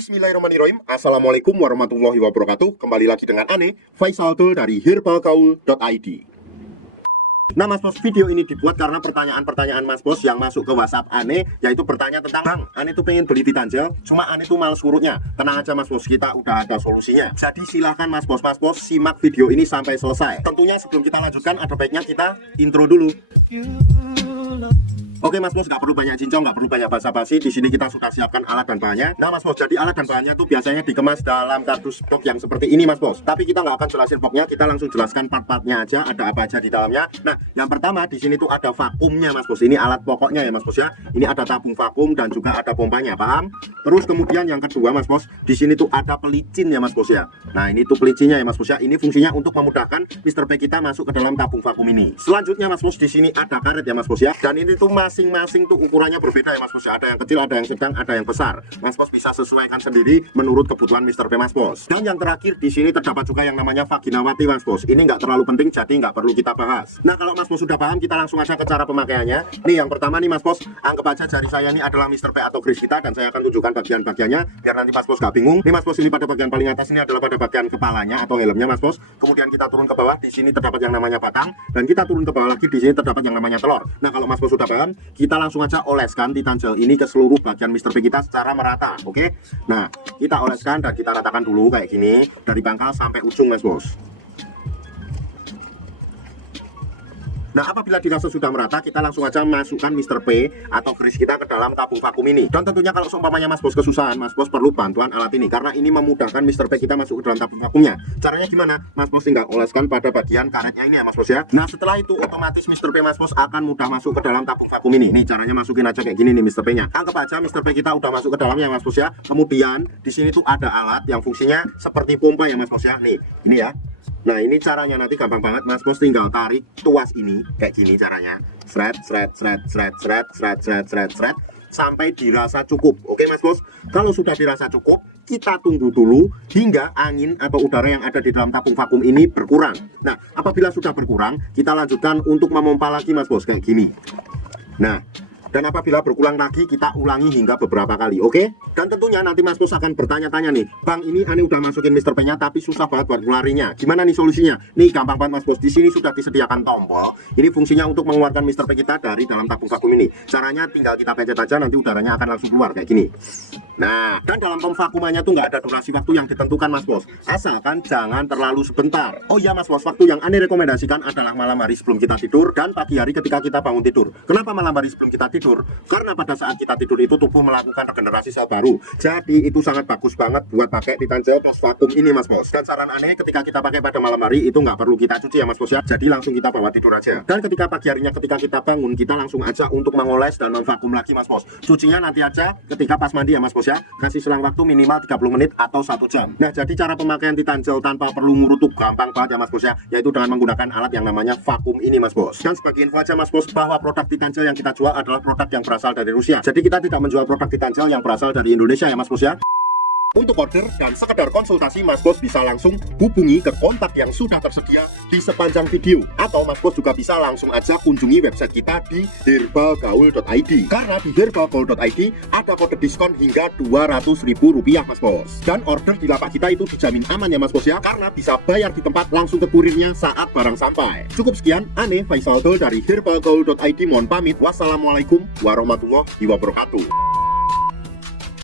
Bismillahirrahmanirrahim. Assalamualaikum warahmatullahi wabarakatuh. Kembali lagi dengan Ane, Faisal Dul dari herbalgaul.id. Nah Mas Bos, video ini dibuat karena pertanyaan-pertanyaan Mas Bos yang masuk ke WhatsApp Ane, yaitu bertanya tentang, Bang, Ane tuh pengen beli Titanjel, cuma Ane tuh males urutnya. Tenang aja Mas Bos, kita udah ada solusinya. Jadi silahkan Mas Bos simak video ini sampai selesai. Tentunya sebelum kita lanjutkan, ada baiknya kita intro dulu. Oke Mas Bos, nggak perlu banyak cincong, nggak perlu banyak basa-basi. Di sini kita sudah siapkan alat dan bahannya. Nah Mas Bos, jadi alat dan bahannya tuh biasanya dikemas dalam kardus box yang seperti ini Mas Bos. Tapi kita nggak akan jelasin boxnya, kita langsung jelaskan part-partnya aja, ada apa aja di dalamnya. Nah, yang pertama di sini tuh ada vakumnya Mas Bos. Ini alat pokoknya ya Mas Bos ya. Ini ada tabung vakum dan juga ada pompanya, paham? Terus kemudian yang kedua Mas Bos, di sini tuh ada pelicin ya Mas Bos ya. Nah ini tuh pelicinnya ya Mas Bos ya. Ini fungsinya untuk memudahkan Mr. P kita masuk ke dalam tabung vakum ini. Selanjutnya Mas Bos, di sini ada karet ya Mas Bos ya. Dan ini tuh masing-masing tuh ukurannya berbeda ya Mas Bos ya. Ada yang kecil, ada yang sedang, ada yang besar. Mas Bos bisa sesuaikan sendiri menurut kebutuhan Mr. P Mas Bos. Dan yang terakhir di sini terdapat juga yang namanya vaginawati Mas Bos. Ini nggak terlalu penting, jadi nggak perlu kita bahas. Nah kalau Mas Bos sudah paham, kita langsung aja ke cara pemakaiannya. Nih yang pertama nih Mas Bos, anggap aja jari saya ini adalah Mr. P atau Chris kita, dan saya akan tunjukkan bagian-bagiannya biar nanti Mas Bos nggak bingung. Nih Mas Bos, ini pada bagian paling atas ini adalah pada bagian kepalanya atau helmnya Mas Bos. Kemudian kita turun ke bawah, di sini terdapat yang namanya batang, dan kita turun ke bawah lagi, di sini terdapat yang namanya telur. Nah kalau Mas Bos sudah paham, kita langsung aja oleskan Titanjel ini ke seluruh bagian Mr. P kita secara merata, oke? Nah kita oleskan dan kita ratakan dulu kayak gini dari pangkal sampai ujung Mas Bos. Nah apabila dirasa sudah merata, kita langsung aja masukkan Mr. P atau Chris kita ke dalam tabung vakum ini. Dan tentunya kalau seumpamanya Mas Bos kesusahan, Mas Bos perlu bantuan alat ini, karena ini memudahkan Mr. P kita masuk ke dalam tabung vakumnya. Caranya gimana? Mas Bos tinggal oleskan pada bagian karetnya ini ya Mas Bos ya. Nah setelah itu otomatis Mr. P Mas Bos akan mudah masuk ke dalam tabung vakum ini. Nih caranya masukin aja kayak gini nih Mr. P nya. Anggap aja Mr. P kita udah masuk ke dalamnya Mas Bos ya. Kemudian di sini tuh ada alat yang fungsinya seperti pompa ya Mas Bos ya. Nih ini ya. Nah ini caranya nanti gampang banget Mas Bos, tinggal tarik tuas ini kayak gini caranya, sret sampai dirasa cukup. Oke Mas Bos, kalau sudah dirasa cukup, kita tunggu dulu hingga angin atau udara yang ada di dalam tabung vakum ini berkurang. Nah apabila sudah berkurang, kita lanjutkan untuk memompa lagi Mas Bos kayak gini. Nah dan apabila berulang lagi, kita ulangi hingga beberapa kali, oke? Dan tentunya nanti Mas Bos akan bertanya-tanya nih, Bang, ini Ane udah masukin Mr. P nya tapi susah banget buat ngelarinya. Gimana nih solusinya? Nih gampang banget Mas Bos, di sini sudah disediakan tombol. Ini fungsinya untuk mengeluarkan Mr. P kita dari dalam tabung vakum ini. Caranya tinggal kita pencet aja, nanti udaranya akan langsung keluar kayak gini. Nah, dan dalam pemvakumannya tuh nggak ada durasi waktu yang ditentukan Mas Bos, asalkan jangan terlalu sebentar. Oh iya Mas Bos, waktu yang Ane rekomendasikan adalah malam hari sebelum kita tidur dan pagi hari ketika kita bangun tidur. Kenapa malam hari sebelum kita tidur? Karena pada saat kita tidur itu tubuh melakukan regenerasi sel baru. Jadi itu sangat bagus banget buat pakai Titanjel post vakum ini Mas Bos. Dan saran Ane ketika kita pakai pada malam hari itu nggak perlu kita cuci ya Mas Bos ya. Jadi langsung kita bawa tidur aja. Dan ketika pagi harinya ketika kita bangun, kita langsung aja untuk mengoles dan memvakum lagi Mas Bos. Cucinya nanti aja ketika pas mandi ya Mas Bos ya. Kasih selang waktu minimal 30 menit atau 1 jam. Nah jadi cara pemakaian Titanjel tanpa perlu ngurutuk gampang banget ya Mas Bos ya, yaitu dengan menggunakan alat yang namanya vakum ini Mas Bos. Dan sebagai info aja Mas Bos, bahwa produk Titanjel yang kita jual adalah produk yang berasal dari Rusia. Jadi kita tidak menjual produk Titanjel yang berasal dari Indonesia ya Mas Bos ya. Untuk order dan sekedar konsultasi, Mas Bos bisa langsung hubungi ke kontak yang sudah tersedia di sepanjang video. Atau Mas Bos juga bisa langsung aja kunjungi website kita di herbalgaul.id. Karena di herbalgaul.id ada kode diskon hingga Rp200.000 Mas Bos. Dan order di lapak kita itu dijamin aman ya Mas Bos ya, karena bisa bayar di tempat langsung ke kurirnya saat barang sampai. Cukup sekian, Ane Faisal Dul dari herbalgaul.id mohon pamit. Wassalamualaikum warahmatullahi wabarakatuh.